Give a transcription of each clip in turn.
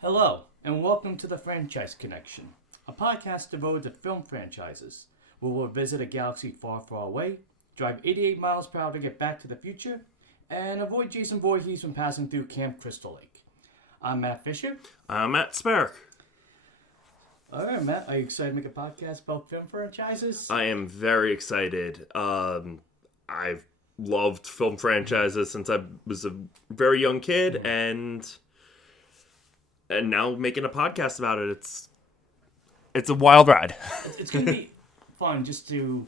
Hello, and welcome to the Franchise Connection, a podcast devoted to film franchises, where we'll visit a galaxy far, far away, drive 88 miles per hour to get back to the future, and avoid Jason Voorhees from passing through Camp Crystal Lake. I'm Matt Fisher. I'm Matt Sparrow. Alright, Matt, are you excited to make a podcast about film franchises? I am very excited. I've loved film franchises since I was a very young kid, and now making a podcast about it, it's a wild ride. It's going to be fun just to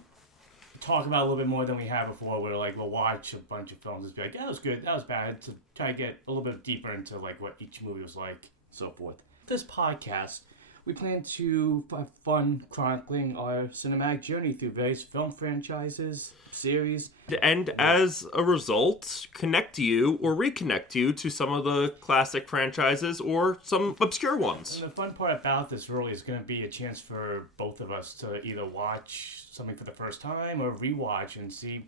talk about a little bit more than we have before, where we'll watch a bunch of films and be like, yeah, that was good, that was bad, to try to get a little bit deeper into what each movie was like, so forth. This podcast, we plan to have fun chronicling our cinematic journey through various film franchises, series. And as a result, connect you or reconnect you to some of the classic franchises or some obscure ones. And the fun part about this really is going to be a chance for both of us to either watch something for the first time or rewatch and see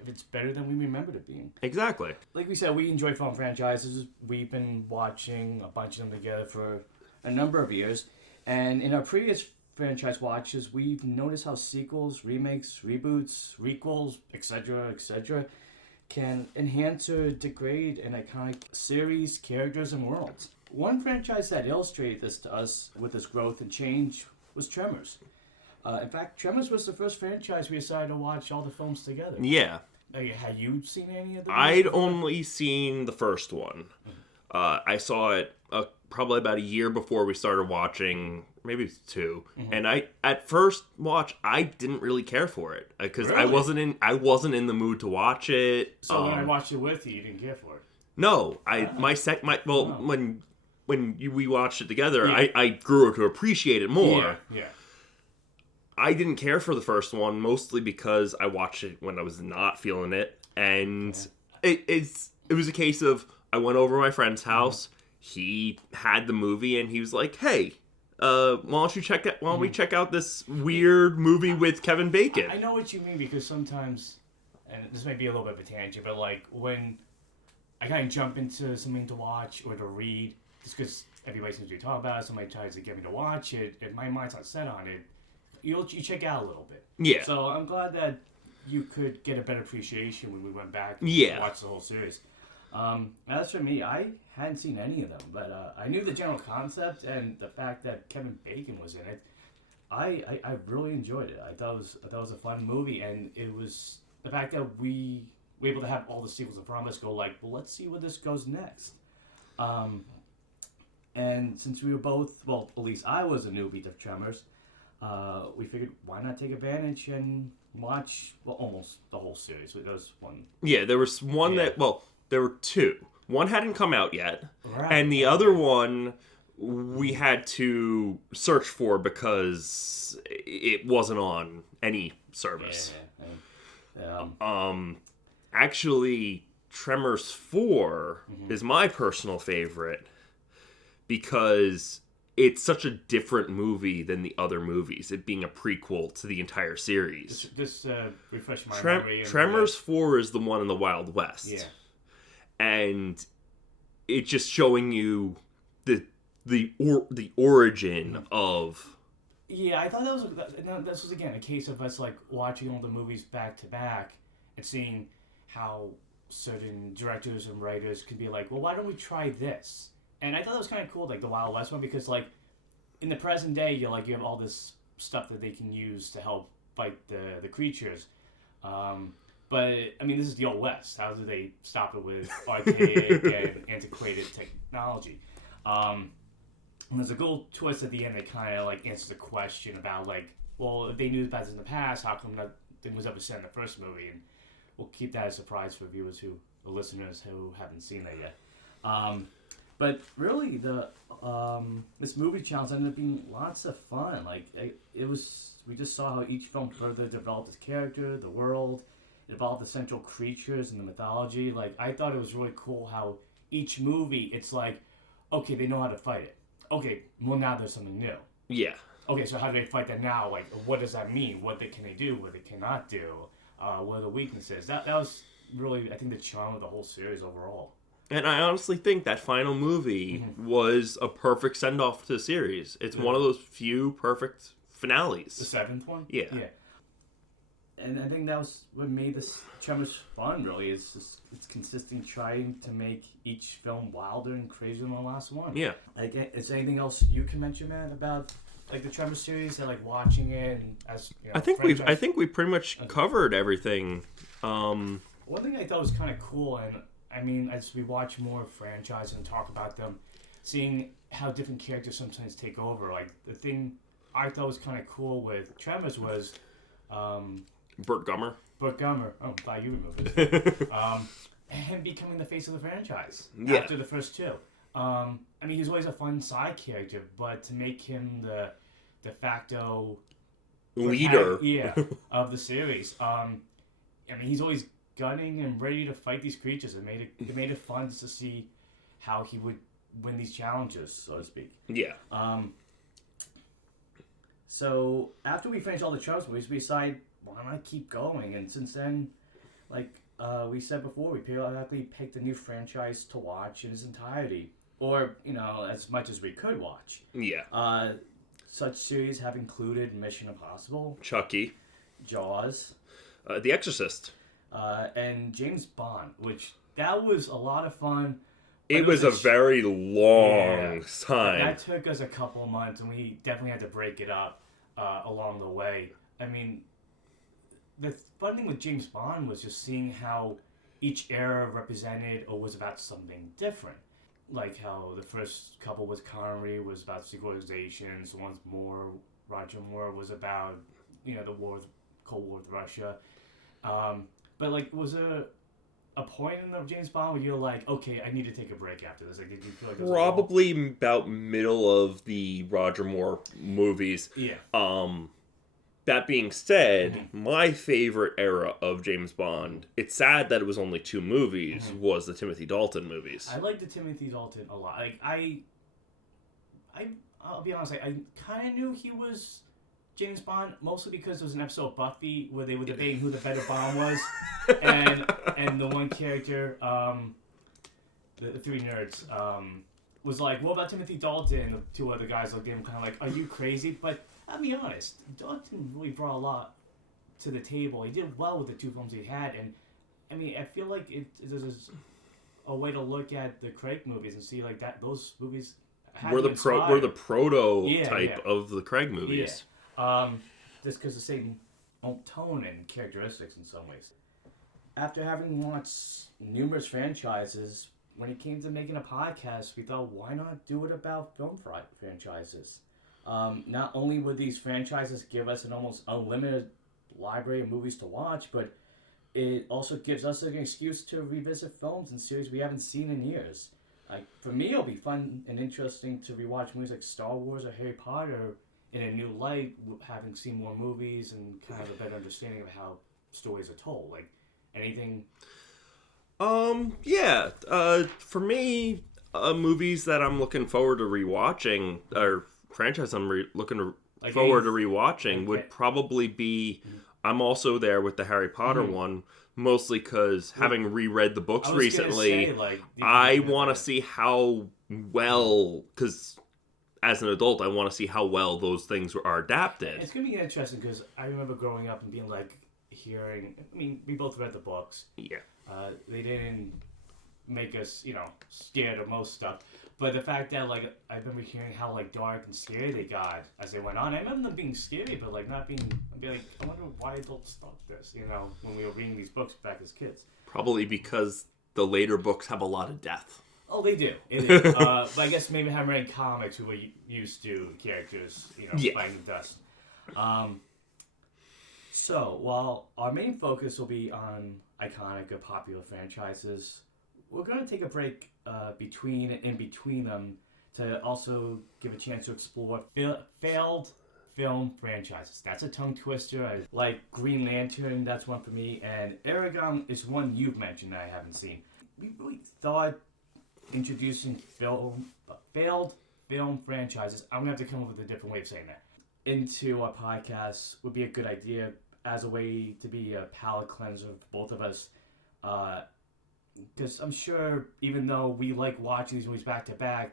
if it's better than we remembered it being. Exactly. Like we said, we enjoy film franchises. We've been watching a bunch of them together for a number of years. And in our previous franchise watches, we've noticed how sequels, remakes, reboots, requels, etc., can enhance or degrade an iconic series, characters, and worlds. One franchise that illustrated this to us with its growth and change was Tremors. In fact, Tremors was the first franchise we decided to watch all the films together. Yeah. Had you seen any of them? I'd only seen the first one. I saw it probably about a year before we started watching, maybe two. Mm-hmm. And at first watch, I didn't really care for it because really? I wasn't in the mood to watch it. So when I watched it with you, you didn't care for it? No, when we watched it together, yeah. I grew to appreciate it more. Yeah. I didn't care for the first one mostly because I watched it when I was not feeling it, and it was a case of I went over to my friend's house. Mm-hmm. He had the movie, and he was like, "Hey, why don't we check out this weird movie with Kevin Bacon?" I know what you mean because sometimes, and this may be a little bit of a tangent, but when I kind of jump into something to watch or to read, just because everybody seems to be talking about it, somebody tries to get me to watch it, if my mind's not set on it, you check out a little bit. Yeah. So I'm glad that you could get a better appreciation when we went back and watched the whole series. As for me, I hadn't seen any of them, but I knew the general concept and the fact that Kevin Bacon was in it. I really enjoyed it. I thought it was a fun movie, and it was the fact that we were able to have all the sequels in front of us go well, let's see where this goes next. And since we were both, well, at least I was a newbie to Tremors, we figured why not take advantage and watch almost the whole series. There was one. Yeah, there was one there were two. One hadn't come out yet, right. And the other one we had to search for because it wasn't on any service. Actually, Tremors 4 is my personal favorite because it's such a different movie than the other movies, it being a prequel to the entire series. This refresh my memory. Tremors 4 is the one in the Wild West. Yeah. And it's just showing you the origin of. Yeah, I thought this was again a case of us watching all the movies back to back and seeing how certain directors and writers could be like, well, why don't we try this? And I thought that was kind of cool, the Wild West one, because in the present day, you have all this stuff that they can use to help fight the creatures. But, I mean, this is the Old West. How do they stop it with archaic and antiquated technology? And there's a cool twist at the end that kind of, answers the question about, well, if they knew about this in the past, how come nothing was ever said in the first movie? And we'll keep that a surprise for viewers or listeners who haven't seen that yet. But really, this movie challenge ended up being lots of fun. We just saw how each film further developed its character, the world. It involved the central creatures and the mythology. I thought it was really cool how each movie, it's okay, they know how to fight it. Okay, well, now there's something new. Yeah. Okay, so how do they fight that now? What does that mean? What can they do? What they cannot do? What are the weaknesses? That was really, I think, the charm of the whole series overall. And I honestly think that final movie was a perfect send-off to the series. It's one of those few perfect finales. The seventh one? Yeah. Yeah. And I think that was what made this Tremors fun, really, is just its consistent trying to make each film wilder and crazier than the last one. Yeah. Like, is there anything else you can mention, Matt, about like the Tremors series and like watching it and as you know, I think we pretty much covered everything. One thing I thought was kind of cool, and I mean, as we watch more franchises and talk about them, seeing how different characters sometimes take over. Like the thing I thought was kind of cool with Tremors was. Burt Gummer. Oh, glad you removed it. Him becoming the face of the franchise after the first two. I mean, he's always a fun side character, but to make him the de facto leader of the series. I mean, he's always gunning and ready to fight these creatures. It made it fun to see how he would win these challenges, so to speak. Yeah. So after we finish all the Tremors movies, we decide, why not keep going? And since then, like we said before, we periodically picked a new franchise to watch in its entirety, or you know, as much as we could watch. Yeah. Such series have included Mission Impossible, Chucky, Jaws, The Exorcist, and James Bond, which that was a lot of fun. It was a very long time. That took us a couple of months, and we definitely had to break it up along the way. I mean, the fun thing with James Bond was just seeing how each era represented or was about something different. Like how the first couple with Connery was about secularization, so once more, Roger Moore was about, you know, the Cold War with Russia. But like, was a point in the James Bond where you're like, okay, I need to take a break after this? Like, did you feel like probably about middle of the Roger Moore movies? Yeah. That being said, my favorite era of James Bond, it's sad that it was only 2 movies, was the Timothy Dalton movies. I like the Timothy Dalton a lot. Like, I'll be honest, I kind of knew he was James Bond, mostly because there was an episode of Buffy where they were debating who the better Bond was, and the one character, the 3 nerds, was like, what about Timothy Dalton? And the 2 other guys looked at him kind of like, are you crazy? But I'll be honest, Dalton really brought a lot to the table. He did well with the 2 films he had, and I mean, I feel like there's a way to look at the Craig movies and see like that those movies were the prototype of the Craig movies. Yeah. Just because the same tone and characteristics in some ways. After having watched numerous franchises, when it came to making a podcast, we thought, why not do it about film franchises? Not only would these franchises give us an almost unlimited library of movies to watch, but it also gives us an excuse to revisit films and series we haven't seen in years. For me, it'll be fun and interesting to rewatch movies like Star Wars or Harry Potter in a new light, having seen more movies and kind of a better understanding of how stories are told. Like, anything? Yeah. For me, movies that I'm looking forward to rewatching, or franchise I'm looking forward to rewatching, would probably be. I'm also there with the Harry Potter one, mostly because having reread the books recently, I want to see how well, because as an adult, I want to see how well those things are adapted. It's going to be interesting because I remember growing up and being like, hearing, I mean, we both read the books. Yeah. They didn't make us, you know, scared of most stuff. But the fact that, like, I remember hearing how, like, dark and scary they got as they went on. I remember them being scary, but, like, not being, I'd be like, I wonder why adults thought this, you know, when we were reading these books back as kids. Probably because the later books have a lot of death. Oh, they do. It is. But I guess maybe having read comics who were used to characters, you know, fighting the dust. So, while our main focus will be on iconic or popular franchises, we're going to take a break in between them to also give a chance to explore failed film franchises. That's a tongue twister. Like Green Lantern, that's one for me, and Aragon is one you've mentioned that I haven't seen. We really thought introducing failed film franchises, I'm going to have to come up with a different way of saying that, into a podcast would be a good idea as a way to be a palate cleanser for both of us. because I'm sure even though we like watching these movies back to back,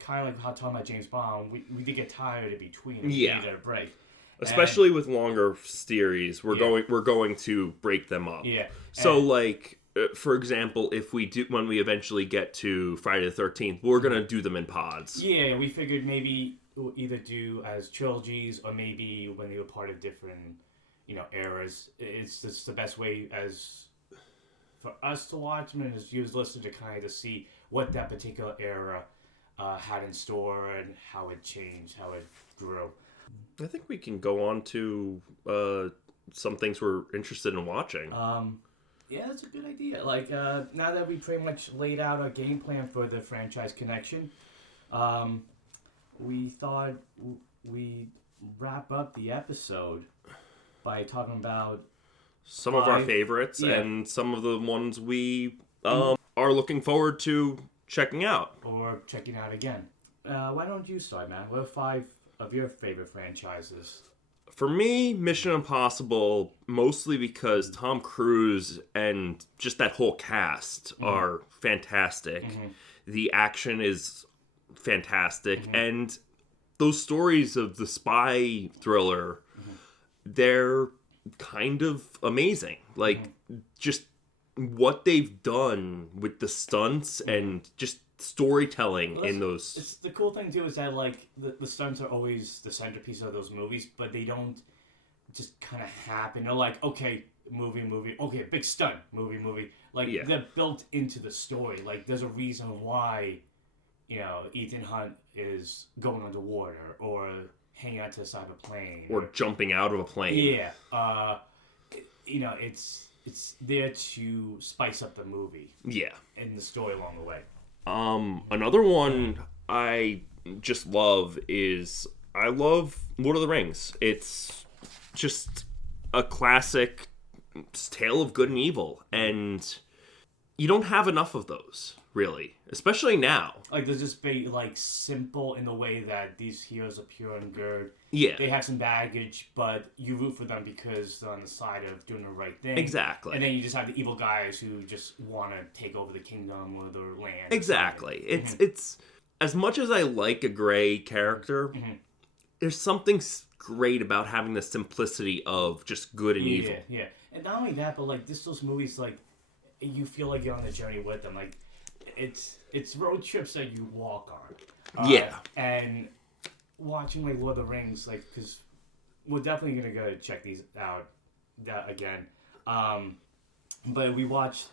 kind of like how talking about James Bond, we did get tired in between. We Yeah. needed a break. Especially with longer series, we're going to break them up. Yeah. So like, for example, if we do when we eventually get to Friday the 13th, we're gonna do them in pods. Yeah, we figured maybe we'll either do as trilogies or maybe when they were part of different, eras. It's just the best way as for us to watch them and as you as listeners to kind of see what that particular era had in store and how it changed, how it grew. I think we can go on to some things we're interested in watching. Yeah, that's a good idea. Like, now that we pretty much laid out our game plan for the franchise connection, we thought we'd wrap up the episode by talking about some of our favorites and some of the ones we are looking forward to checking out. Or checking out again. Why don't you start, man? What are 5 of your favorite franchises? For me, Mission Impossible, mostly because Tom Cruise and just that whole cast are fantastic. The action is fantastic. And those stories of the spy thriller, they're kind of amazing. Like, just what they've done with the stunts and just storytelling in those. It's the cool thing too is that like the stunts are always the centerpiece of those movies, but they don't just kind of happen. They're like, okay, movie, okay, big stunt, movie. Like they're built into the story. Like there's a reason why, Ethan Hunt is going underwater or hanging out to the side of a plane or jumping out of a plane. Yeah, it's there to spice up the movie. Yeah, and the story along the way. Another one I just love is I love Lord of the Rings. It's just a classic tale of good and evil, and you don't have enough of those, really, especially now. Like, they're just simple in the way that these heroes are pure and good. Yeah. They have some baggage, but you root for them because they're on the side of doing the right thing. Exactly. And then you just have the evil guys who just want to take over the kingdom or the land. Exactly. It's as much as I like a gray character, there's something great about having the simplicity of just good and evil. Yeah. And not only that, but those movies, you feel like you're on the journey with them. Like, it's road trips that you walk on. Yeah. And watching Lord of the Rings, because we're definitely gonna go check these out again. But we watched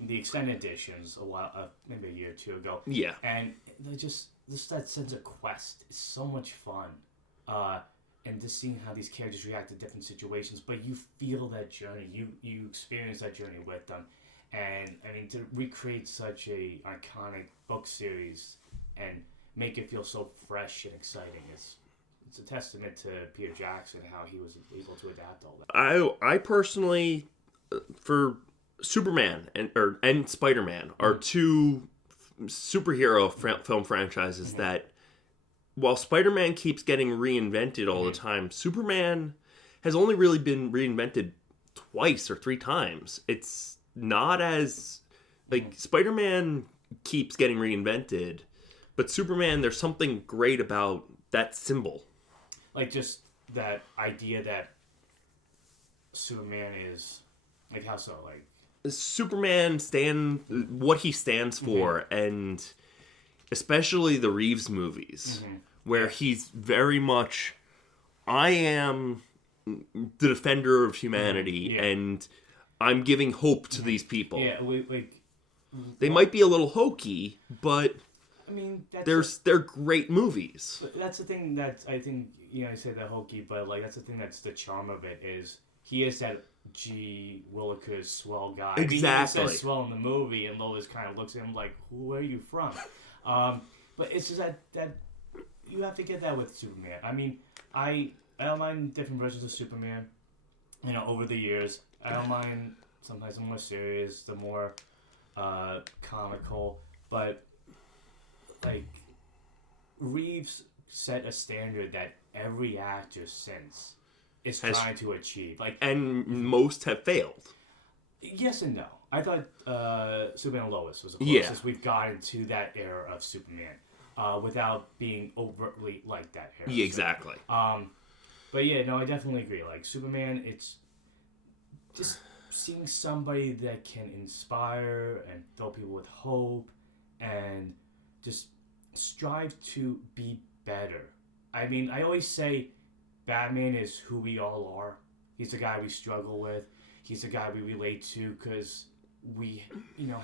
the extended editions a while, maybe a year or two ago. Yeah. And they're just that sense of quest is so much fun. And just seeing how these characters react to different situations, but you feel that journey, you experience that journey with them. And I mean, to recreate such a iconic book series and make it feel so fresh and exciting it's a testament to Peter Jackson, how he was able to adapt all that. I personally, for Superman and Spider-Man are two superhero film franchises that, while Spider-Man keeps getting reinvented all the time, Superman has only really been reinvented twice or 3 times. It's not as Spider-Man keeps getting reinvented, but Superman, there's something great about that symbol. Just that idea that Superman is how so Superman what he stands for, and especially the Reeves movies, where he's very much, I am the defender of humanity, and I'm giving hope to these people. Yeah, they might be a little hokey, but I mean, they're great movies. That's the thing that I think, I say that hokey, but that's the thing that's the charm of it is he is that G. Willikers swell guy. Exactly. I mean, he says swell in the movie, and Lois kind of looks at him like, where are you from? But it's just that you have to get that with Superman. I mean, I don't mind different versions of Superman, over the years. I don't mind sometimes the more serious, the more comical, but Reeves set a standard that every actor since is trying to achieve. And most have failed. Yes and no. I thought Superman and Lois was the Yeah. closest we've gotten to that era of Superman, without being overtly like that era. Yeah, exactly. But yeah, no, I definitely agree. Like Superman, it's just seeing somebody that can inspire and fill people with hope, and just strive to be better. I mean, I always say Batman is who we all are. He's the guy we struggle with. He's the guy we relate to because we,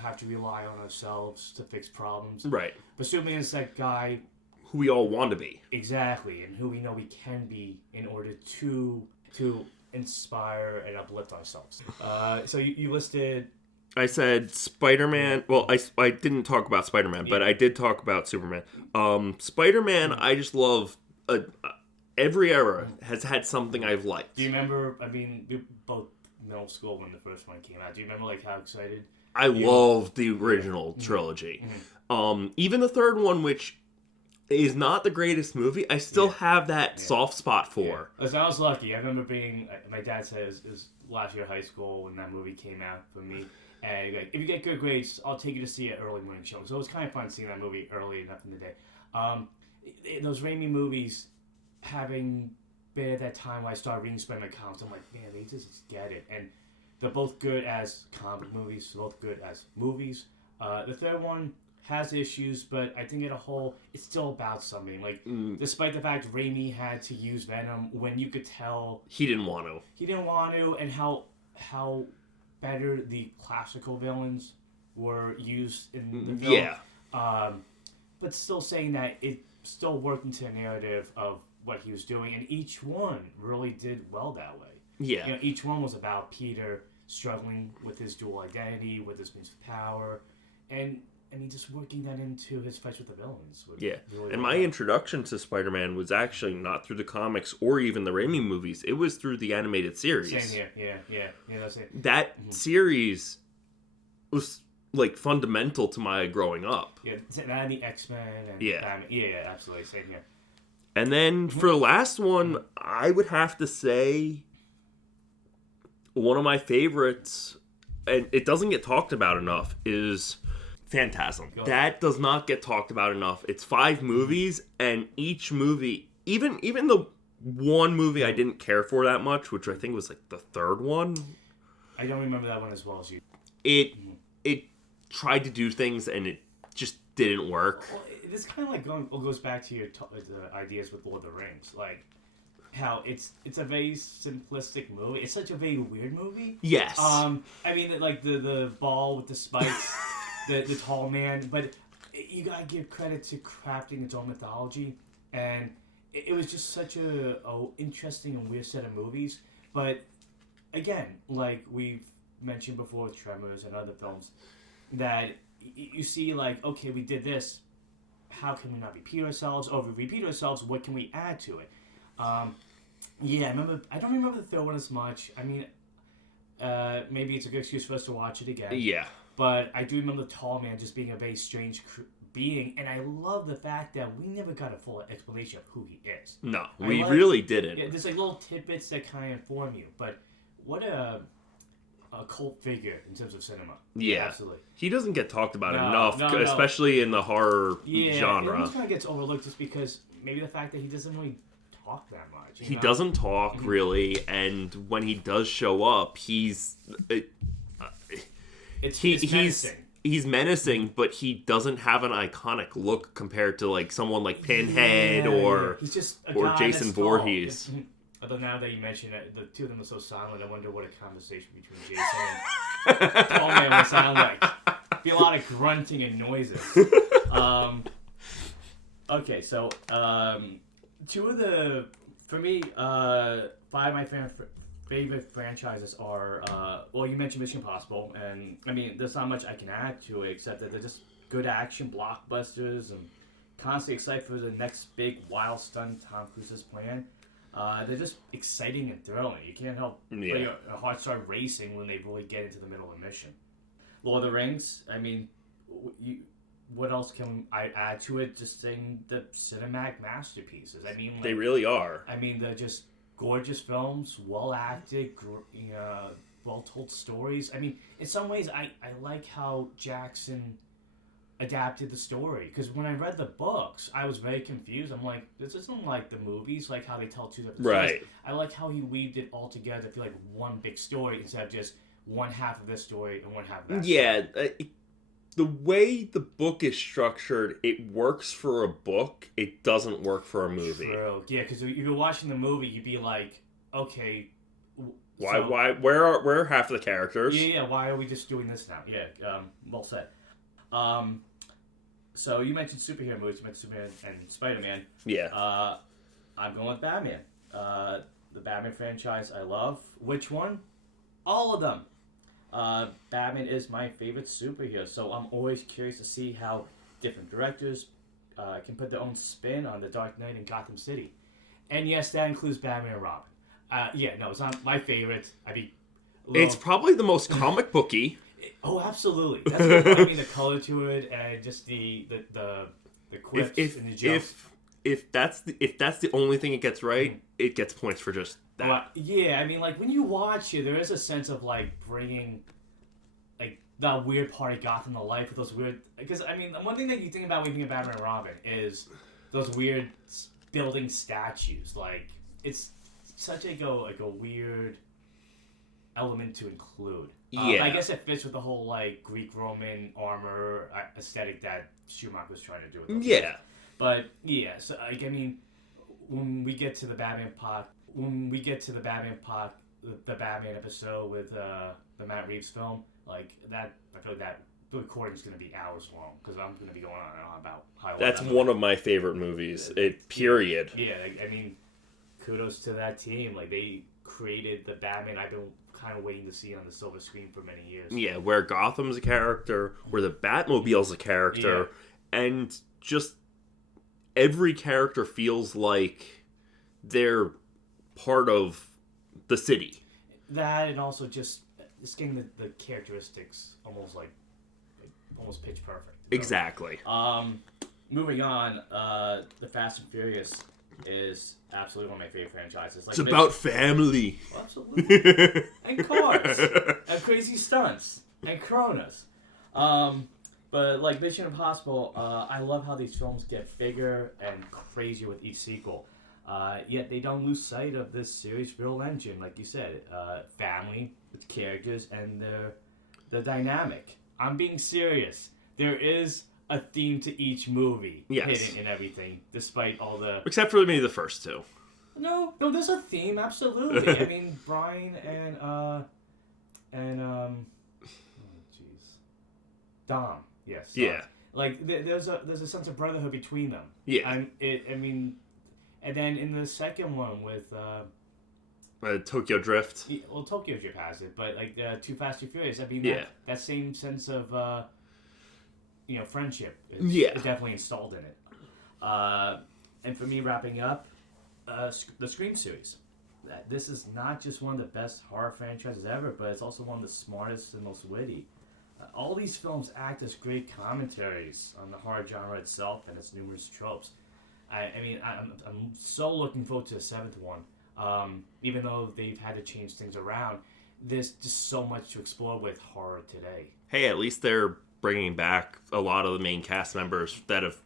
have to rely on ourselves to fix problems. Right. But Superman's that guy, Who we all want to be. exactly, and who we know we can be in order to inspire and uplift ourselves. So you listed. I said Spider-Man. Well, I didn't talk about Spider-Man, but I did talk about Superman. Spider-Man, I just love. Every era has had something I've liked. Do you remember? I mean, we both middle school when the first one came out. Do you remember like how excited? I loved the original trilogy. Even the third one, which is not the greatest movie, I still have that soft spot for. Listen, I was lucky. I remember being. My dad said it was last year of high school when that movie came out for me. And like, if you get good grades, I'll take you to see an early morning show. So it was kind of fun seeing that movie early enough in the day. Those Raimi movies, having been at that time when I started reading Spider-Man comics, I'm like, man, they just get it. And they're both good as comic movies, they're both good as movies. The third one has issues, but I think at a whole, it's still about something. Like, despite the fact Raimi had to use Venom, when you could tell He didn't want to. and how better the classical villains were used in the film. Yeah. But still saying that it still worked into the narrative of what he was doing, and each one really did well that way. Yeah. Each one was about Peter struggling with his dual identity, with his means of power, and just working that into his fights with the villains. Yeah. Really And well my done. introduction to Spider-Man was actually not through the comics or even the Raimi movies. It was through the animated series. Same here. Yeah, that's it. That series was like fundamental to my growing up. Yeah, that and the X-Men and Yeah. Batman. Yeah, absolutely. Same here. And then for the last one, I would have to say one of my favorites, and it doesn't get talked about enough, is Phantasm. That does not get talked about enough. It's 5 movies, and each movie, even the one movie I didn't care for that much, which I think was like the third one, I don't remember that one as well as you. it tried to do things and it just didn't work. Well, this kind of like goes back to your the ideas with Lord of the Rings, like how it's a very simplistic movie. It's such a very weird movie. Yes. I mean, like the ball with the spikes, the tall man, but you gotta give credit to crafting its own mythology, and it was just such a interesting and weird set of movies. But again, like we've mentioned before with Tremors and other films, that you see like, okay, we did this. How can we not repeat ourselves? Or if we repeat ourselves, what can we add to it? Yeah, I don't remember the third one as much. I mean, maybe it's a good excuse for us to watch it again. Yeah. But I do remember the tall man just being a very strange being, and I love the fact that we never got a full explanation of who he is. No, we really Yeah, didn't. there's like little tidbits that kind of inform you, but what a cult figure in terms of cinema. Yeah. Absolutely. He doesn't get talked about No, enough, no. especially in the horror Yeah, genre. it almost kind of gets overlooked just because maybe the fact that he doesn't really talk that much. He doesn't talk really, and when he does show up, he's It's he's menacing. he's menacing, but he doesn't have an iconic look compared to like someone like Pinhead or He's just a or guy Jason that's tall. Voorhees. Although now that you mention it, the two of them are so silent, I wonder what a conversation between Jason and Tall Man would sound like. Be a lot of grunting and noises. Okay, so two of the, for me, 5 of my favorite franchises are, well, you mentioned Mission Impossible, and I mean, there's not much I can add to it except that they're just good action blockbusters and constantly excited for the next big wild stunt Tom Cruise's plan. They're just exciting and thrilling. You can't help but your heart start racing when they really get into the middle of a mission. Lord of the Rings, I mean, what else can I add to it? Just saying the cinematic masterpieces. I mean, like, They really are. I mean, they're just gorgeous films, well acted, well told stories. I mean, in some ways, I like how Jackson adapted the story, because when I read the books, I was very confused. I'm like, this isn't like the movies, like how they tell two different stories. I like how he weaved it all together to feel like one big story instead of just one half of this story and one half of that. Yeah, the way the book is structured, it works for a book. It doesn't work for a movie. True. Yeah, because if you're watching the movie, you'd be like, okay. Why? Where are half of the characters? Yeah. Why are we just doing this now? Yeah. Well said. So you mentioned superhero movies. You mentioned Superman and Spider-Man. Yeah. I'm going with Batman. The Batman franchise I love. Which one? All of them. Batman is my favorite superhero, so I'm always curious to see how different directors can put their own spin on The Dark Knight and Gotham City. And yes, that includes Batman and Robin. It's not my favorite. It's probably the most comic booky. Oh, absolutely. That's what I mean. The color to it, and just the quips and the jokes. If that's the only thing it gets right, it gets points for just that. Yeah, I mean, like when you watch it, there is a sense of like bringing like the weird part of Gotham to life with those weird. Because I mean, one thing that you think about when you think of Batman and Robin is those weird building statues. Like it's such a weird element to include. Yeah. I guess it fits with the whole like Greek-Roman armor aesthetic that Schumacher was trying to do with those Yeah. things. But yeah, so like, I mean, when we get to the Batman the Batman episode with the Matt Reeves film, like that, I feel like that the recording's going to be hours long because I'm going to be going on and on about how. That's one of my favorite movies. Period. Yeah, I mean, kudos to that team. Like they created the Batman I've been kind of waiting to see on the silver screen for many years. Yeah, where Gotham's a character, where the Batmobile's a character, and just every character feels like they're part of the city. That, and also just getting the characteristics almost pitch perfect. Exactly. Moving on, the Fast and Furious is absolutely one of my favorite franchises. Like, it's about family. Well, absolutely. And cars. And crazy stunts. And Coronas. But like Mission Impossible, I love how these films get bigger and crazier with each sequel. Yet they don't lose sight of this series' real engine, like you said. Family, with characters, and the dynamic. I'm being serious. There is a theme to each movie hidden in everything, despite all the... Except for maybe the first two. No, there's a theme, absolutely. I mean, Brian and Dom, yes. Yeah. Like, there's a sense of brotherhood between them. Yeah. And then in the second one with... Tokyo Drift. Well, Tokyo Drift has it, but like Too Fast, Too Furious, I mean, that same sense of... friendship is definitely installed in it. And for me, wrapping up, the Scream series. This is not just one of the best horror franchises ever, but it's also one of the smartest and most witty. All these films act as great commentaries on the horror genre itself and its numerous tropes. I'm so looking forward to the seventh one. Even though they've had to change things around, there's just so much to explore with horror today. Hey, at least they're bringing back a lot of the main cast members that have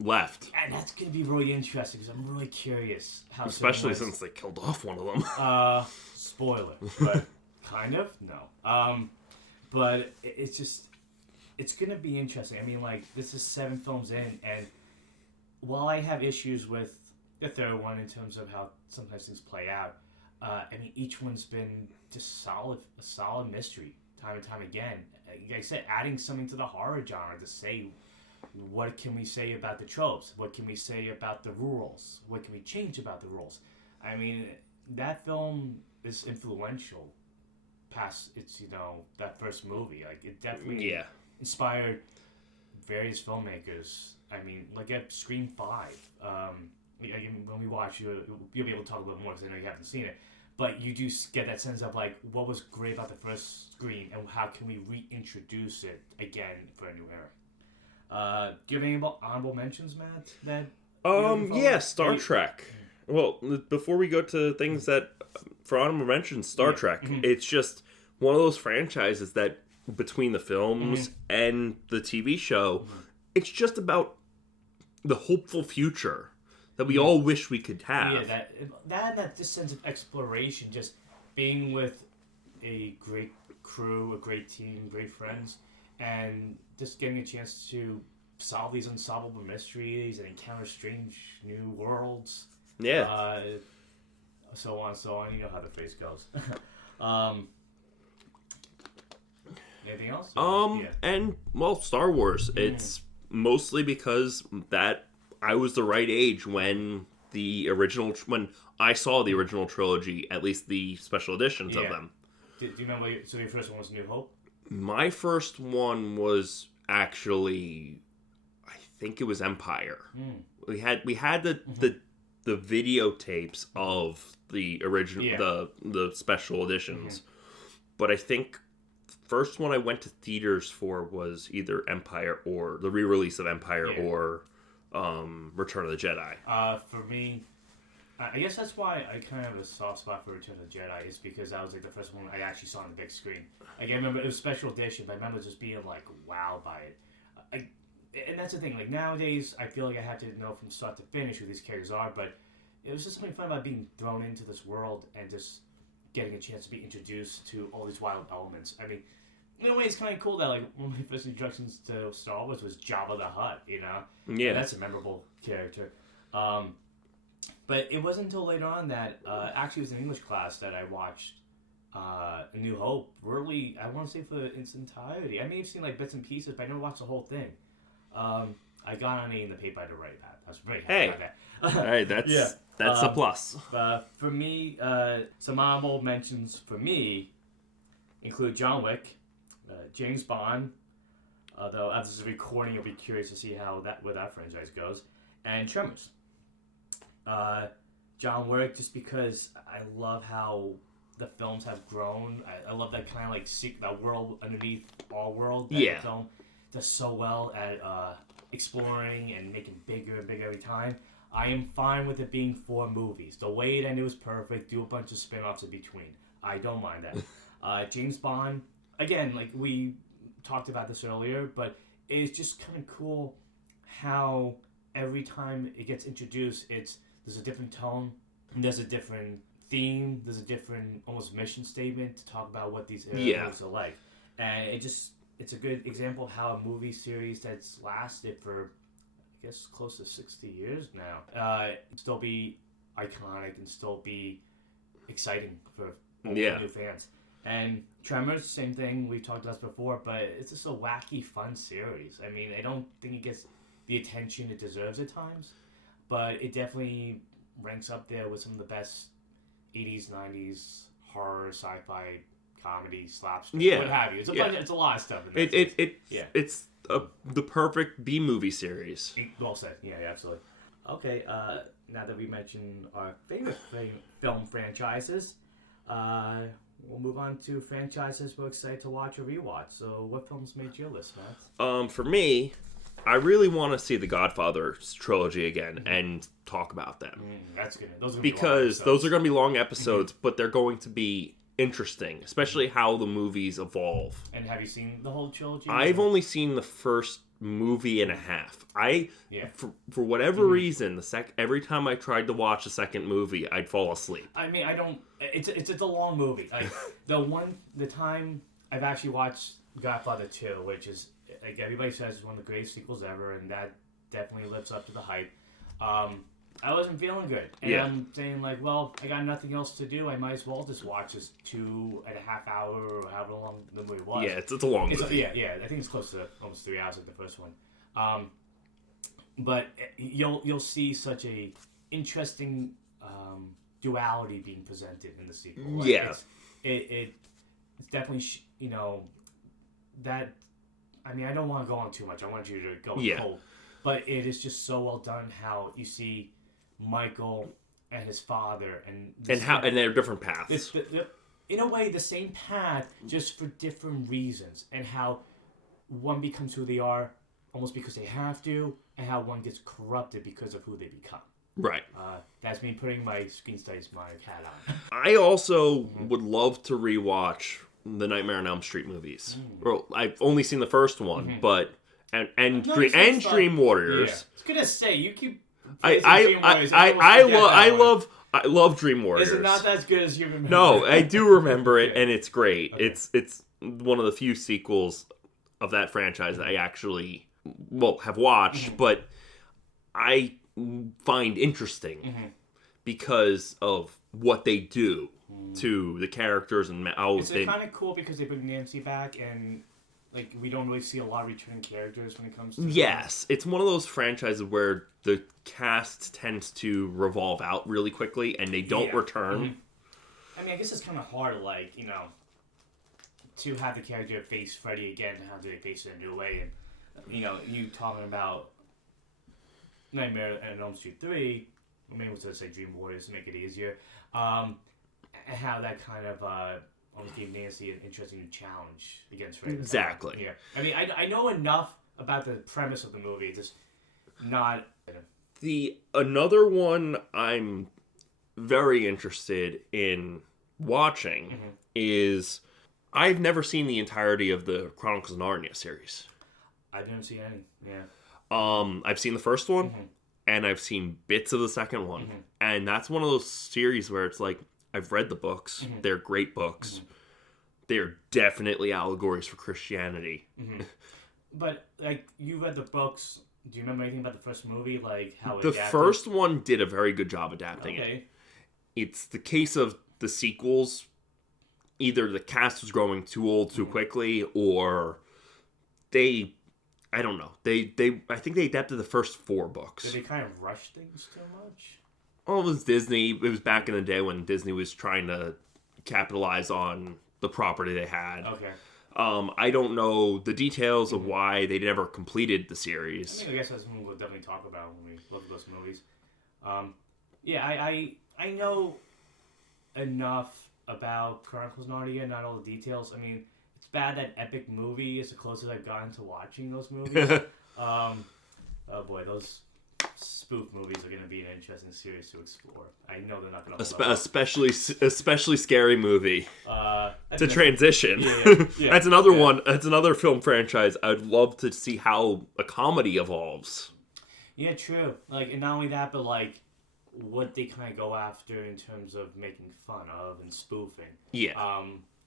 left. And that's going to be really interesting because I'm really curious how... Especially since they killed off one of them. Spoiler. But kind of? No. But it's going to be interesting. I mean, like, this is 7 films in, and while I have issues with the third one in terms of how sometimes things play out, each one's been just a solid mystery time and time again. Like I said, adding something to the horror genre to say, what can we say about the tropes? What can we say about the rules? What can we change about the rules? I mean, that film is influential past its, that first movie. Like, it definitely inspired various filmmakers. I mean, like at Scream 5. When we watch, you'll be able to talk a little more because I know you haven't seen it. But you do get that sense of, like, what was great about the first Scream and how can we reintroduce it again for a new era. Do you have any honorable mentions, Matt? Star Trek. Well, before we go to things that for honorable mention, Star Trek, it's just one of those franchises that between the films and the TV show, it's just about the hopeful future that we all wish we could have. Yeah, that just sense of exploration, just being with a great crew, a great team, great friends, and just getting a chance to solve these unsolvable mysteries and encounter strange new worlds. Yeah. So on, so on. You know how the phrase goes. Anything else? And well, Star Wars. It's mostly because that I was the right age when when I saw the original trilogy, at least the special editions of them. Do you remember? So your first one was New Hope. My first one was actually, I think it was Empire. We had the videotapes of the original the special editions, but I think first one I went to theaters for was either Empire or the re-release of Empire or Return of the Jedi. For me, I guess that's why I kind of have a soft spot for Return of the Jedi, is because that was like the first one I actually saw on the big screen. Like, I remember it was special edition, but I remember just being like wowed by it. And that's the thing, like nowadays I feel like I have to know from start to finish who these characters are, but it was just something fun about being thrown into this world and just getting a chance to be introduced to all these wild elements. I mean, in a way, it's kind of cool that like one of my first introductions to Star Wars was Jabba the Hutt. You know, Yeah, and that's a memorable character. But it wasn't until later on that actually it was an English class that I watched A New Hope. Really, I want to say for its entirety. I may have seen like bits and pieces, but I never watched the whole thing. I got on A in the paper to write that. I was very happy about that. All right, that's a plus. For me, some honorable mentions for me include John Wick, James Bond, although after this recording you'll be curious to see where that franchise goes, and Tremors. John Wick, just because I love how the films have grown. I love that kind of like that world underneath all world that the film does so well at exploring and making bigger and bigger every time. I am fine with it being 4 movies. The way it ended was perfect. Do a bunch of spin-offs in between. I don't mind that. James Bond, again, like we talked about this earlier, but it's just kind of cool how every time it gets introduced, there's a different tone, there's a different theme, there's a different almost mission statement to talk about what these movies are like. And it's a good example of how a movie series that's lasted for, I guess, close to 60 years now, still be iconic and still be exciting for new fans. And Tremors, same thing, we've talked about this before, but it's just a wacky, fun series. I mean, I don't think it gets the attention it deserves at times, but it definitely ranks up there with some of the best 80s, 90s horror, sci-fi, comedy, slapstick, what have you. It's a lot of stuff. It's the perfect B movie series. Well said. Yeah, absolutely. Okay, now that we mentioned our favorite film franchises, we'll move on to franchises we're excited to watch or rewatch. So, what films made your list, Matt? For me, I really want to see the Godfather trilogy again and talk about them. That's good. Those are going to be long episodes, but they're going to be interesting, especially how the movies evolve. And have you seen the whole trilogy? I've only seen the first movie and a half. For whatever reason, every time I tried to watch the second movie, I'd fall asleep. I mean, I don't. It's a long movie. Like the time I've actually watched Godfather 2, which is, like everybody says, is one of the greatest sequels ever, and that definitely lives up to the hype. I wasn't feeling good, and I'm saying like, well, I got nothing else to do. I might as well just watch this 2.5 hour or however long the movie was. Yeah, it's a long movie. I think it's close to almost 3 hours like the first one. But you'll see such a interesting duality being presented in the sequel. Like, it's definitely that. I mean, I don't want to go on too much. I want you to go cold, but it is just so well done how you see Michael and his father and they're different paths. In a way, the same path, just for different reasons, and how one becomes who they are almost because they have to, and how one gets corrupted because of who they become. Right. That's me putting my Screen Studies my hat on. I also would love to rewatch the Nightmare on Elm Street movies. Well, I've only seen the first one, but and No, you said stuff. Dream Yeah. Warriors. I was gonna say you keep. I praising Dream Warriors, I almost forget that one. love Dream Warriors. Is it not as good as you remember? No, I do remember it, Okay. and it's great. Okay. It's one of the few sequels of that franchise that I actually have watched, but I find interesting because of what they do to the characters and how It's they. kind of cool because they bring Nancy back, and like we don't really see a lot of returning characters when it comes to. Yes, it's one of those franchises where the cast tends to revolve out really quickly, and they don't Yeah. return. I mean, I guess it's kind of hard, like, you know, to have the character face Freddy again, how do they face it in a new way? And, you know, you talking about Nightmare on Elm Street 3, maybe we'll just say Dream Warriors to make it easier, and how that kind of almost gave Nancy an interesting new challenge against Freddy. Exactly. Yeah. I mean, I know enough about the premise of the movie, just not... The another one I'm very interested in watching is I've never seen the entirety of the Chronicles of Narnia series. I didn't see any, yeah. I've seen the first one, and I've seen bits of the second one, and that's one of those series where it's like I've read the books; they're great books. They're definitely allegories for Christianity. But, like, you read the books. Do you remember anything about the first movie? Like, how it The adapted? first one did a very good job adapting it. Okay. It's the case of the sequels. Either the cast was growing too old too quickly, or I don't know. I think they adapted the first 4 books. Did they kind of rush things too much? Oh, it was Disney. It was back in the day when Disney was trying to capitalize on the property they had. Okay. I don't know the details of why they never completed the I series. mean, I guess that's something we'll definitely talk about when we look at those movies. Yeah, I know enough about Chronicles of Narnia, not all the details. I mean, it's bad that Epic Movie is the closest I've gotten to watching those movies. Oh boy, those spoof movies are going to be an interesting series to explore. I know they're not going to Especially scary movie. To transition. Yeah. That's another one. That's another film franchise. I'd love to see how a comedy evolves. Yeah, true. Like, and not only that, but like what they kind of go after in terms of making fun of and spoofing. Yeah.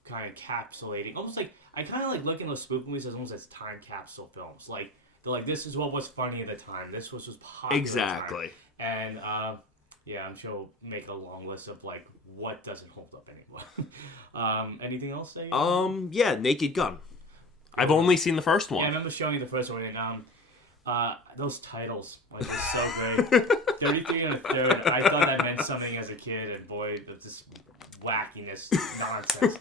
Kind of encapsulating, almost like I kind of like looking at those spoof movies as almost as time capsule films. Like they're like, this is what was funny at the time. This was popular. Exactly. At the time. And yeah, I'm sure we'll make a long list of like what doesn't hold up anymore. Anything else? Yeah, Naked Gun. I've only seen the first one. Yeah, I remember showing you the first one, and those titles were just so great. 33 and a third. I thought that meant something as a kid, and boy, this wackiness nonsense.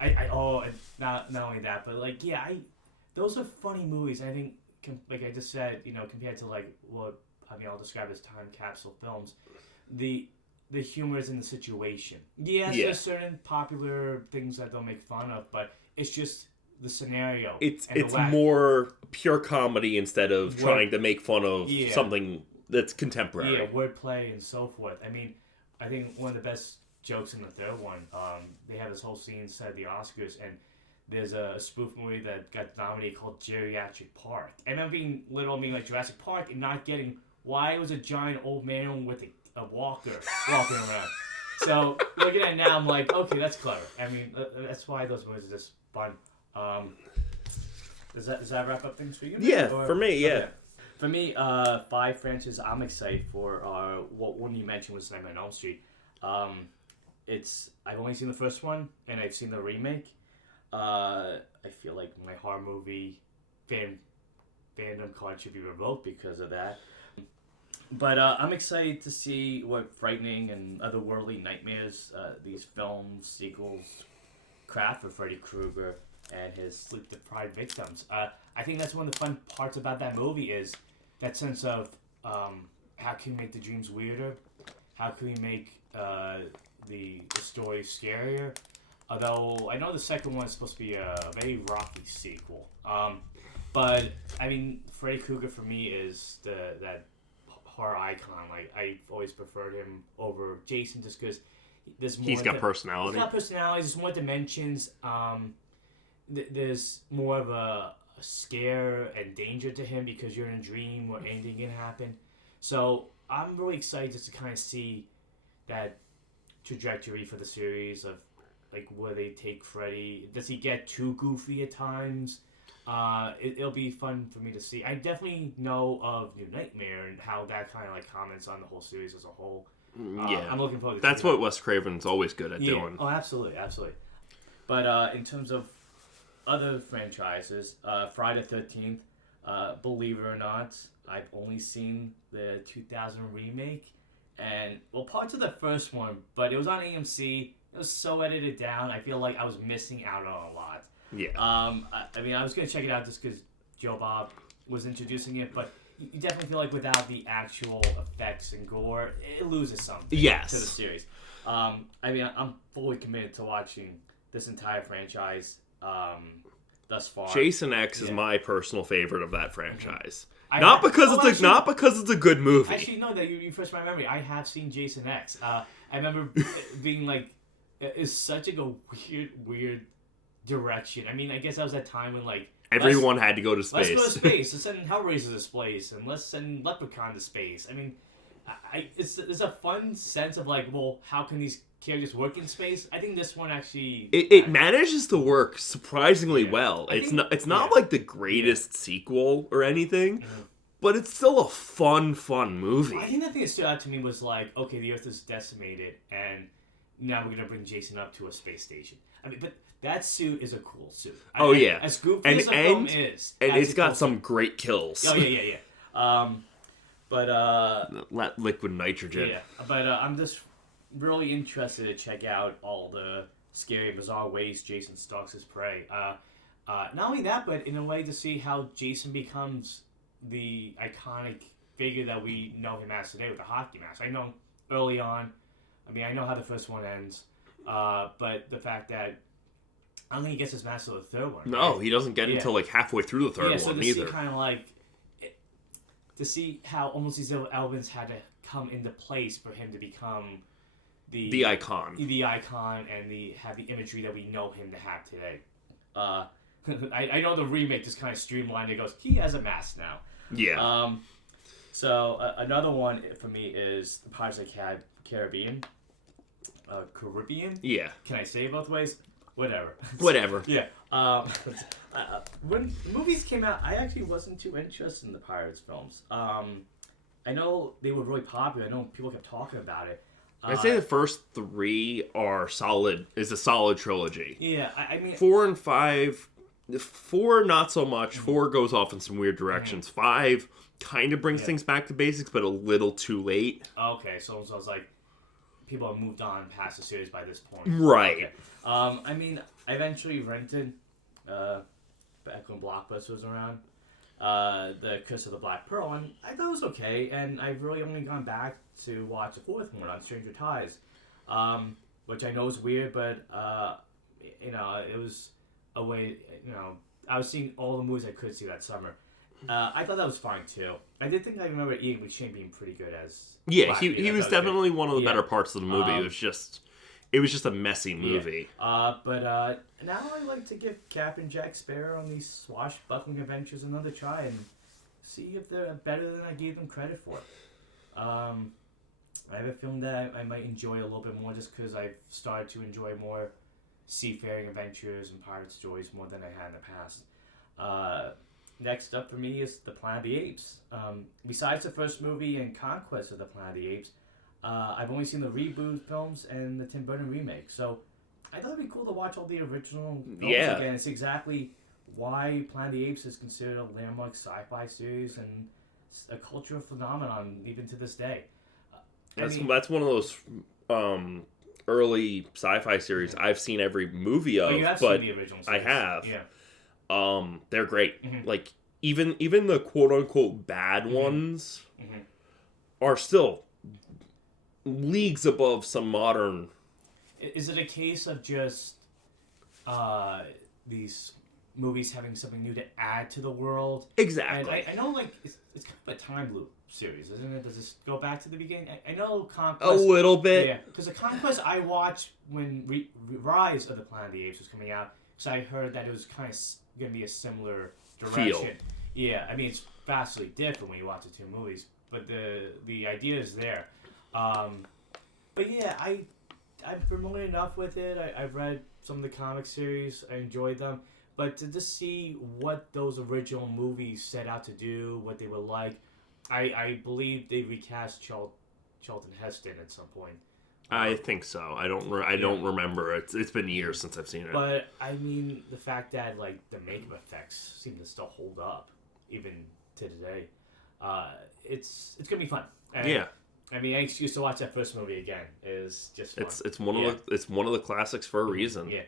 And not only that, but like, yeah, those are funny movies. I think, like I just said, you know, compared to like what I'll describe as time capsule films, the humor is in the situation. Yes, there's certain popular things that they'll make fun of, but it's just the scenario. It's more pure comedy instead of trying to make fun of Yeah. something that's contemporary. Yeah, wordplay and so forth. I mean, I think one of the best jokes in the third one, they have this whole scene set at the Oscars, and there's a spoof movie that got nominated called Geriatric Park. And I'm being literal, being like Jurassic Park, and not getting why it was a giant old man with a walker walking around. So looking at it now, I'm like, okay, that's clever. I mean, that's why those movies are just fun. Does that wrap up things for you? Yeah, for me, yeah. Okay. For me, 5 franchises I'm excited for are what one you mentioned was Nightmare on Elm Street. I've only seen the first one, and I've seen the remake. I feel like my horror movie fandom card should be revoked because of that. But I'm excited to see what frightening and otherworldly nightmares these films, sequels, craft for Freddy Krueger and his sleep-deprived victims. I think that's one of the fun parts about that movie is that sense of how can we make the dreams weirder? How can we make the story scarier? Although I know the second one is supposed to be a very rocky sequel. But I mean, Freddy Krueger for me is that horror icon. Like I always preferred him over Jason just because there's more. He's got personality. He's got personality. There's more dimensions. There's more of a scare and danger to him because you're in a dream where anything can happen. So I'm really excited just to kind of see that trajectory for the series of like where they take Freddy. Does he get too goofy at times? It'll be fun for me to see. I definitely know of New Nightmare and how that kind of like comments on the whole series as a whole. Yeah, I'm looking forward to that's what Wes Craven's always good at doing. Oh, absolutely. But in terms of other franchises, Friday the 13th, believe it or not, I've only seen the 2000 remake, and well, parts of the first one, but it was on AMC. It was so edited down. I feel like I was missing out on a lot. Yeah. I mean, I was gonna check it out just because Joe Bob was introducing it, but you definitely feel like without the actual effects and gore, it loses something. Yes. To the series. I mean, I'm fully committed to watching this entire franchise. Thus far, Jason X is my personal favorite of that franchise. Mm-hmm. Not because it's a good movie. Actually, no, that you refresh my memory. I have seen Jason X. I remember being like, it's such like a weird direction. I mean, I guess that was that time when like everyone had to go to space. Let's go to space. Let's send Hellraiser to space, and let's send Leprechaun to space. I mean, it's a fun sense of like, well, how can these characters work in space? I think this one actually it manages to work surprisingly well. It's not like the greatest sequel or anything, but it's still a fun movie. I think the thing that stood out to me was like, okay, the Earth is decimated, and now we're gonna bring Jason up to a space station. I mean, but that suit is a cool suit. Yeah, as goofy as the film is, and it's got some great kills. Oh yeah. But liquid nitrogen. Yeah, but I'm just really interested to check out all the scary, bizarre ways Jason stalks his prey. Not only that, but in a way to see how Jason becomes the iconic figure that we know him as today with the hockey mask. I know early on, I mean, I know how the first one ends, but the fact that I don't think he gets his mask to the third one. No, right? he doesn't get until like halfway through the third so one to either. See kind of like to see how almost these little elements had to come into place for him to become the icon, and have the imagery that we know him to have today. I know the remake just kind of streamlined. It goes, he has a mask now. Yeah. So another one for me is the Pirates of the Caribbean. Caribbean? Yeah. Can I say it both ways? Whatever. Yeah. When the movies came out, I actually wasn't too interested in the Pirates films. I know they were really popular. I know people kept talking about it. I'd say the first three are solid. Is a solid trilogy. Yeah, I mean 4 and 5. 4 not so much. 4 goes off in some weird directions. 5 kind of brings things back to basics, but a little too late. Okay, so I was like, people have moved on past the series by this point. Right. Okay. I mean, I eventually rented, back when Blockbuster was around, the Curse of the Black Pearl, and I thought it was okay, and I've really only gone back to watch the fourth one on Stranger Ties, which I know is weird, but, it was a way, I was seeing all the movies I could see that summer. I thought that was fine too. I did think I remember Ian McShane being pretty good as. Yeah, he was definitely one of the better parts of the movie. It was just a messy movie. Yeah. But now I like to give Captain Jack Sparrow on these swashbuckling adventures another try and see if they're better than I gave them credit for. I have a feeling that I might enjoy a little bit more just because I've started to enjoy more seafaring adventures and pirates' joys more than I had in the past. Next up for me is The Planet of the Apes. Besides the first movie and Conquest of the Planet of the Apes, I've only seen the reboot films and the Tim Burton remake. So I thought it'd be cool to watch all the original films again and see exactly why Planet of the Apes is considered a landmark sci-fi series and a cultural phenomenon even to this day. That's one of those early sci-fi series I've seen every movie of, you have but seen the original series. I have. Yeah. They're great. Mm-hmm. Like even the quote unquote bad ones are still leagues above some modern. Is it a case of just these movies having something new to add to the world. Exactly. And I know, like, it's kind of a time loop series, isn't it? Does this go back to the beginning? I know A Conquest. little bit. Yeah, because the Conquest I watched when Rise of the Planet of the Apes was coming out, because I heard that it was kind of going to be a similar direction. Feel. Yeah, I mean, it's vastly different when you watch the two movies, but the idea is there. But yeah, I'm familiar enough with it. I've read some of the comic series. I enjoyed them. But to just see what those original movies set out to do, what they were like, I believe they recast Charlton Heston at some point. I think so. I don't remember. It's been years since I've seen it. But I mean, the fact that like the makeup effects seem to still hold up even to today, it's gonna be fun. And, yeah. I mean, an excuse to watch that first movie again is just fun. It's one of the classics for a reason. Yeah.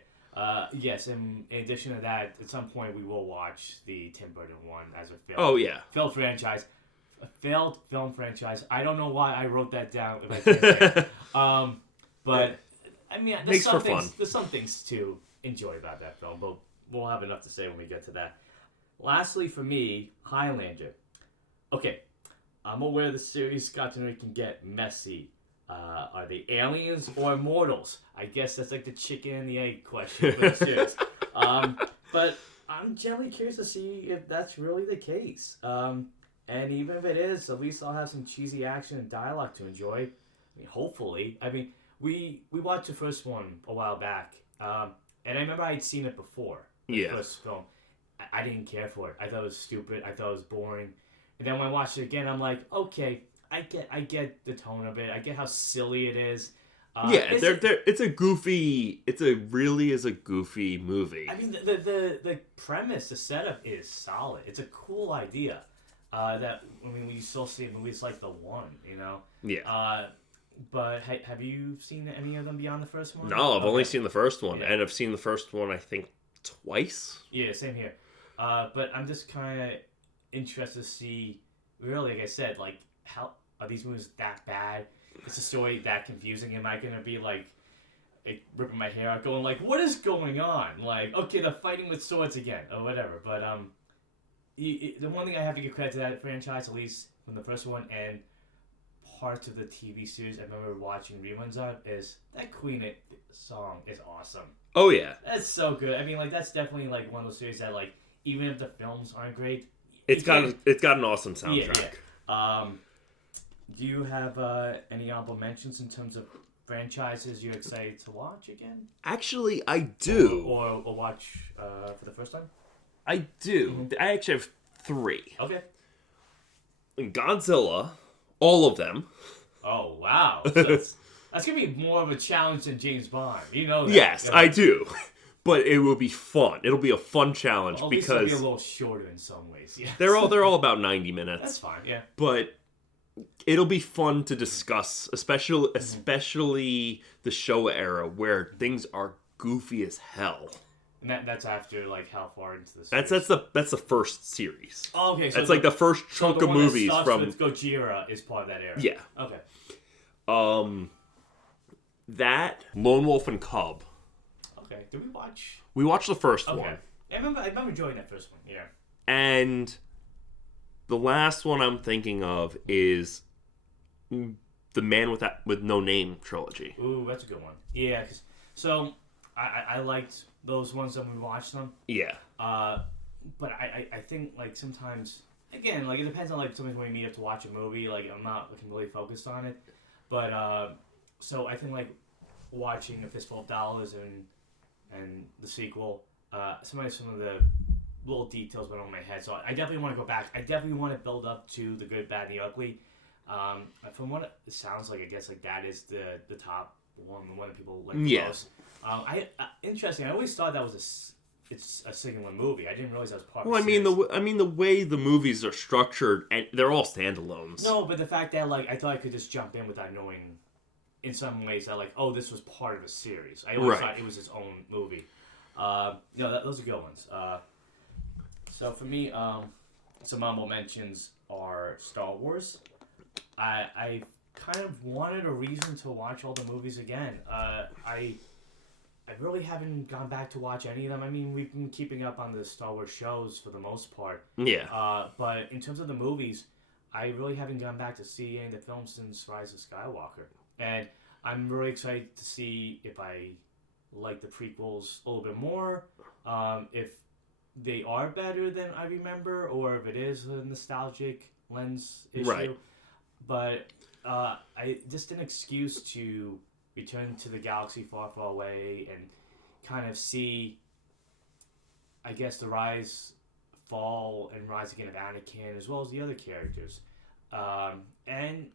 Yes, and in addition to that, at some point we will watch the Tim Burton one as a film. Oh yeah. Failed franchise. A failed film franchise. I don't know why I wrote that down if I can't say it. But I mean, there's some things to enjoy about that film, but we'll have enough to say when we get to that. Lastly, for me, Highlander. Okay, I'm aware the series Scott and Rick can get messy. Are they aliens or immortals? I guess that's like the chicken and the egg question for the series. But I'm generally curious to see if that's really the case. And even if it is, at least I'll have some cheesy action and dialogue to enjoy. I mean, hopefully. I mean, we watched the first one a while back, and I remember I'd seen it before. The first film. I didn't care for it. I thought it was stupid. I thought it was boring. And then when I watched it again, I'm like, okay, I get the tone of it. I get how silly it is. It's a goofy. Really is a goofy movie. I mean, the premise, the setup is solid. It's a cool idea. We still see in movies like The One, you know. Yeah. But have you seen any of them beyond the first one? No, I've only seen the first one, and I've seen the first one I think twice. Yeah, same here. But I'm just kind of interested to see, really, like I said, like how are these movies that bad? Is the story that confusing? Am I gonna be like ripping my hair out, going like, what is going on? Like, okay, they're fighting with swords again, or whatever. But the one thing I have to give credit to that franchise, at least from the first one and parts of the TV series I remember watching reruns of, is that Queen song is awesome. Oh yeah, that's so good. I mean, like that's definitely like one of those series that like even if the films aren't great, it's got an awesome soundtrack. Yeah. Do you have any honorable mentions in terms of franchises you're excited to watch again? Actually, I do. Or watch for the first time? I do. Mm-hmm. I actually have 3. Okay. Godzilla, all of them. Oh, wow. So that's going to be more of a challenge than James Bond. You know that. Yes, I do. But it will be fun. It'll be a fun challenge well, because it'll be a little shorter in some ways. Yes. They're all about 90 minutes. That's fine, yeah. But it'll be fun to discuss, especially the Showa era where things are goofy as hell. And that's after like how far into the series? That's the first series. Oh, okay. So that's like the first chunk of movies from with Gojira is part of that era. Yeah. Okay. That Lone Wolf and Cub. Okay. Did we watch? We watched the first one. I remember enjoying that first one. Yeah. And the last one I'm thinking of is the Man with No Name trilogy. Ooh, that's a good one. Yeah. So I liked those ones when we watched them. Yeah. But I think like sometimes again like it depends on like sometimes when we meet up to watch a movie like I'm not looking really focused on it, but so I think like watching A Fistful of Dollars and the sequel, some of the little details went on my head. So I definitely want to go back. I definitely want to build up to The Good, Bad, and the Ugly. From what it sounds like, I guess like that is the top one, the one that people like the most. Interesting. I always thought that was it's a singular movie. I didn't realize that was part of the series. the way the movies are structured, and they're all standalones. No, but the fact that like I thought I could just jump in without knowing, in some ways that like this was part of a series. I always thought it was its own movie. Those are good ones. So for me, some honorable mentions are Star Wars. I kind of wanted a reason to watch all the movies again. I I really haven't gone back to watch any of them. I mean, we've been keeping up on the Star Wars shows for the most part. Yeah. But in terms of the movies, I really haven't gone back to see any of the films since Rise of Skywalker. And I'm really excited to see if I like the prequels a little bit more, if they are better than I remember, or if it is a nostalgic lens issue. Right. But just an excuse to return to the galaxy far, far away and kind of see, I guess, the fall and rise again of Anakin, as well as the other characters. And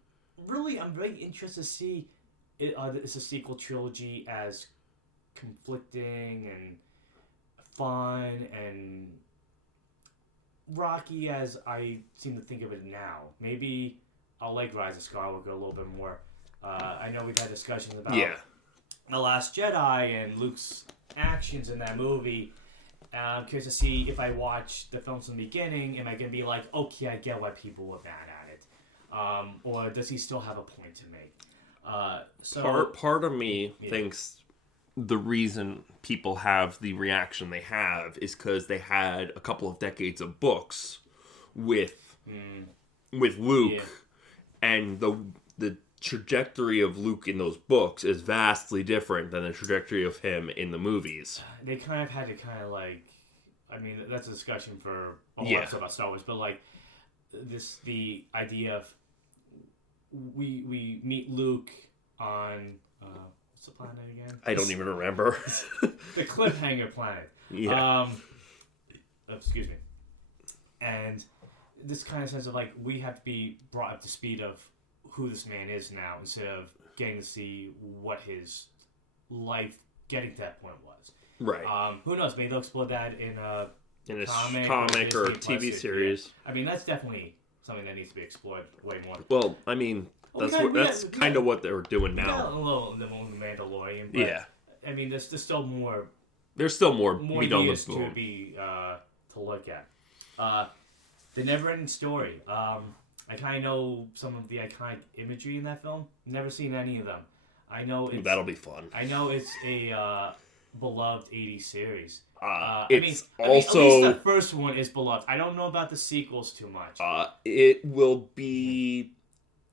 really, I'm very interested to see it's a sequel trilogy as conflicting and fun and rocky as I seem to think of it now. Maybe I'll like Rise of Skywalker a little bit more. I know we've had discussions about The Last Jedi and Luke's actions in that movie. I'm curious to see if I watch the films from the beginning, am I going to be like, okay, I get why people were mad at it. Or does he still have a point to make? Part of me thinks the reason people have the reaction they have is because they had a couple of decades of books with Luke, and the trajectory of Luke in those books is vastly different than the trajectory of him in the movies. They kind of had to I mean, that's a discussion for a whole episode about Star Wars, but like the idea of we meet Luke on what's the planet again? I don't even remember. The Cliffhanger planet. Yeah. Excuse me. And this kind of sense of like we have to be brought up to speed of who this man is now instead of getting to see what his life getting to that point was. Right. Who knows? Maybe they'll explore that in a comic or TV series. Yeah. I mean, that's definitely something that needs to be explored way more. Well, I mean, that's kind of what they're doing now. A little in the Mandalorian. But, yeah. I mean, there's still more. There's still more meat on the bone to be to look at. The Neverending Story. I kind of know some of the iconic imagery in that film. Never seen any of them. I know it's, that'll be fun. I know it's a beloved 80s series. At least the first one is beloved. I don't know about the sequels too much. It will be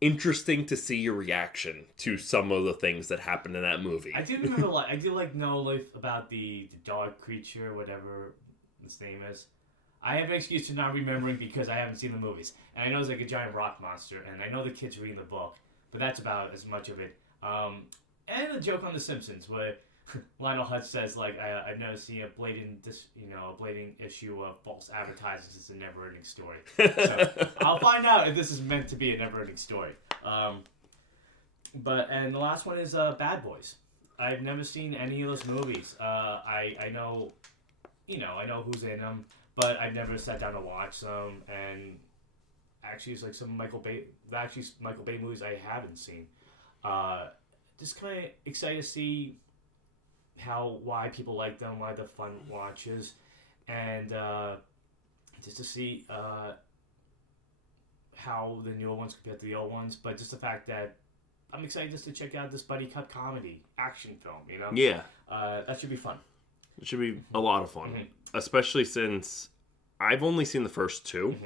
interesting to see your reaction to some of the things that happened in that movie. I do remember, I do know about the dog creature, whatever its name is. I have an excuse to not remembering because I haven't seen the movies. And I know it's like a giant rock monster, and I know the kids reading the book, but that's about as much of it. And a joke on The Simpsons where Lionel Hutz says, I've never seen a blatant issue of false advertising since a never-ending story. So I'll find out if this is meant to be a never-ending story. And the last one is Bad Boys. I've never seen any of those movies. I know who's in them, but I've never sat down to watch them. And actually, it's like some Michael Bay movies I haven't seen. Just kind of excited to see why people like them, why they're fun watches, and just to see how the newer ones compare to the old ones. But just the fact that I'm excited just to check out this buddy cop comedy action film, Yeah. That should be fun. It should be a lot of fun, especially since I've only seen the first two.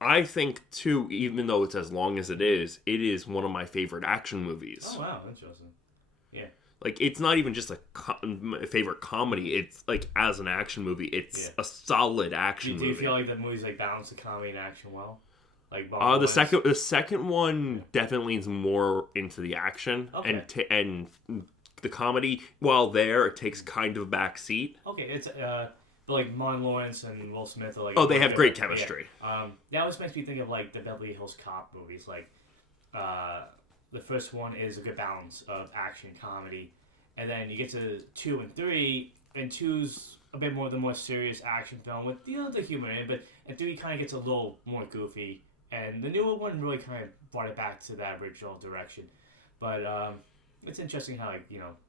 I think, too, even though it's as long as it is one of my favorite action movies. Oh, wow. Interesting. Yeah. Like, it's not even just a favorite comedy. It's, like, as an action movie, it's a solid action movie. Do you feel like the movies, balance the comedy and action well? The second one definitely is more into the action. Okay. And the comedy, while it takes kind of a back seat. Okay, it's... But Martin Lawrence and Will Smith are they have great chemistry. Yeah. That always makes me think of the Beverly Hills Cop movies. The first one is a good balance of action and comedy, and then you get to 2 and 3, and 2's a bit more the more serious action film with the humor in it, and 3 kind of gets a little more goofy, and the newer one really kind of brought it back to that original direction. But it's interesting how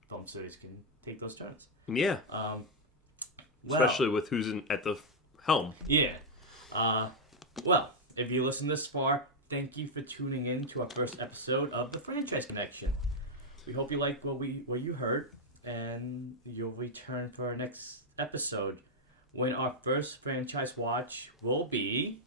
film series can take those turns. Yeah. Especially with who's at the helm. Yeah. Well, if you listen this far, thank you for tuning in to our first episode of the Franchise Connection. We hope you liked what you heard. and you'll return for our next episode, when our first franchise watch will be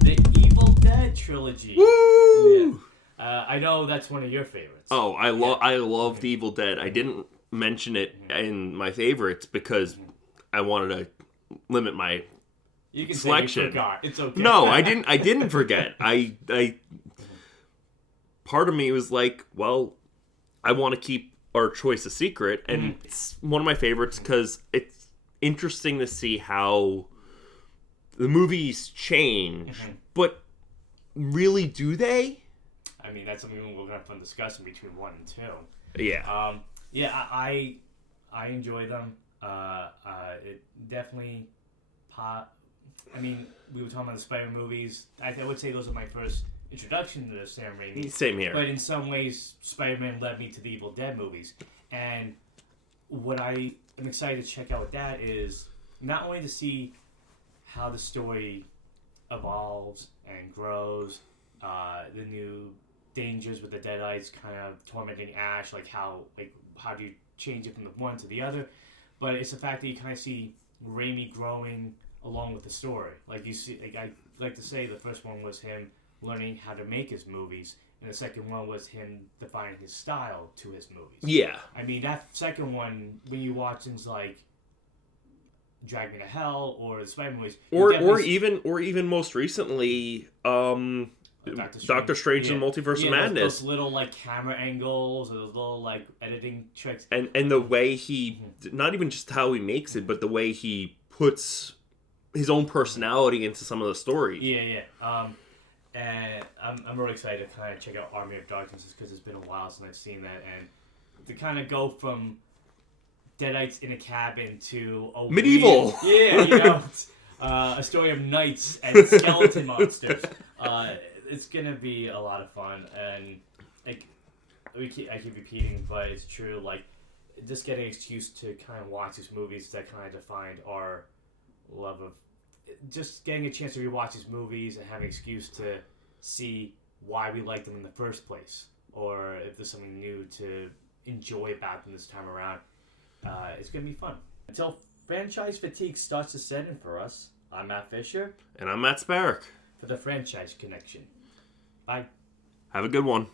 the Evil Dead trilogy. Woo! Yeah. I know that's one of your favorites. Oh, I love The Evil Dead. I didn't mention it in my favorites because I wanted to limit my you can selection. Say you forgot. It's okay. No, I didn't forget. I part of me was like, well, I want to keep our choice a secret, and it's one of my favorites because it's interesting to see how the movies change, but really, do they? I mean, that's something we're gonna have fun discussing between 1 and 2. Yeah. I enjoy them. It definitely I mean, we were talking about the Spider movies. I would say those are my first introduction to Sam Raimi. Same here. But in some ways, Spider-Man led me to the Evil Dead movies. And what I am excited to check out with that is not only to see how the story evolves and grows, the new dangers with the Deadites kind of tormenting Ash, how do you change it from the one to the other, but it's the fact that you kind of see Raimi growing along with the story. You see, I like to say the first one was him learning how to make his movies, and the second one was him defining his style to his movies. Yeah. I mean, that second one, when you watch things like Drag Me to Hell or the Spider movies, or even most recently, Doctor Strange and Multiverse of Madness. Those little camera angles, or those little editing tricks, and the way he, not even just how he makes it, but the way he puts his own personality into some of the stories. Yeah. And I'm really excited to kind of check out Army of Darkness because it's been a while since I've seen that, and to kind of go from Deadites in a cabin to medieval. A story of knights and skeleton monsters. It's gonna be a lot of fun, and I keep repeating, but it's true. Just getting an excuse to kind of watch these movies that kind of defined our love of. Just getting a chance to rewatch these movies and have an excuse to see why we like them in the first place, or if there's something new to enjoy about them this time around. It's gonna be fun. Until franchise fatigue starts to set in for us, I'm Matt Fisher. And I'm Matt Sparrow. For the Franchise Connection. Bye. Have a good one.